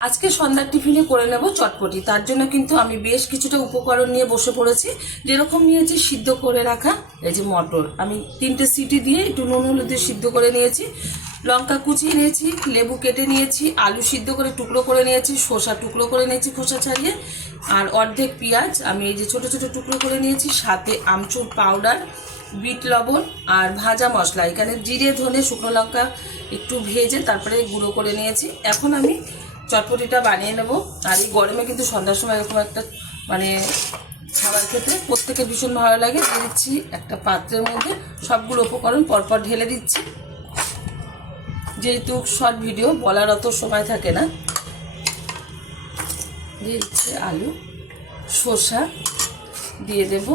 আজকে সন্ধ্যার টিফিনে করে নেব চটপটি। তার জন্য কিন্তু আমি বেশ কিছুটা উপকরণ নিয়ে বসে পড়েছি। যেরকম নিয়েছি সিদ্ধ করে রাখা এই যে মটর, আমি 3টে সিটি দিয়ে একটু নুন হলুদ দিয়ে সিদ্ধ করে নিয়েছি। লঙ্কা কুচিয়ে নিয়েছি, লেবু কেটে নিয়েছি, আলু সিদ্ধ করে টুকরো করে নিয়েছি, শসা টুকরো করে নিয়েছি খোসা ছাড়িয়ে, আর অর্ধেক পেঁয়াজ আমি এই যে ছোট ছোট টুকরো করে নিয়েছি। সাথে আমচুর পাউডার, বিট লবণ আর ভাজা মশলা, এখানে জিরে ধনে শুকনো লঙ্কা একটু ভেজে তারপরে গুঁড়ো করে নিয়েছি। এখন আমি চটপটিটা বানিয়ে নেব। আর এই গরমে কিন্তু সন্ধ্যার সময় এরকম একটা খাবার খেতে প্রত্যেকের ভীষণ ভালো লাগে। দিয়ে দিচ্ছি একটা পাত্রের মধ্যে সবগুলো উপকরণ পরপর ঢেলে দিচ্ছি, যেহেতু শর্ট ভিডিও বলার অত সময় থাকে না। দিয়ে দিচ্ছি আলু, শসা, দিয়ে দেব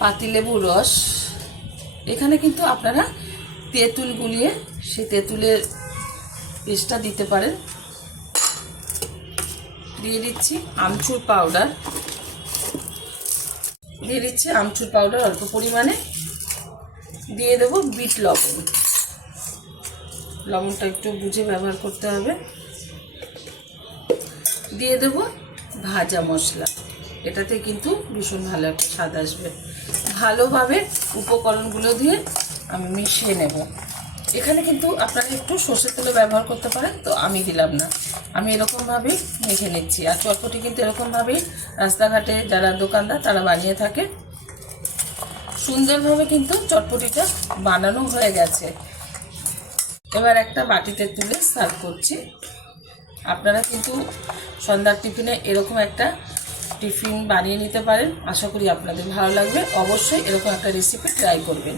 পাতিলেবুর রস। এখানে কিন্তু আপনারা তেঁতুল গুলিয়ে সেই তেঁতুলের পেস্টটা দিতে পারেন। দিয়ে দিচ্ছি আমচুর পাউডার, অল্প পরিমাণে। দিয়ে দেবো বিট লবণ, লবণটা একটু বুঝে ব্যবহার করতে হবে। দিয়ে দেবো ভাজা মশলা, এটাতে কিন্তু ভীষণ ভালো একটা স্বাদ আসবে। ভালোভাবে উপকরণগুলো দিয়ে আমি মিশিয়ে নেব। এখানে কিন্তু আপনারা একটু সর্ষের তেলও ব্যবহার করতে পারেন, তো আমি দিলাম না, আমি এরকমভাবেই মেখে নিচ্ছি। আর চটপটি কিন্তু এরকমভাবেই রাস্তাঘাটে যারা দোকানদার তারা বানিয়ে থাকে। সুন্দরভাবে কিন্তু চটপটিটা বানানো হয়ে গেছে। এবার একটা বাটিতে তুলে সার্ভ করছি। আপনারা কিন্তু সন্ধ্যার টিফিনে এরকম একটা টিফিন বানিয়ে নিতে পারেন। আশা করি আপনাদের ভালো লাগবে। অবশ্যই এরকম একটা রেসিপি ট্রাই করবেন।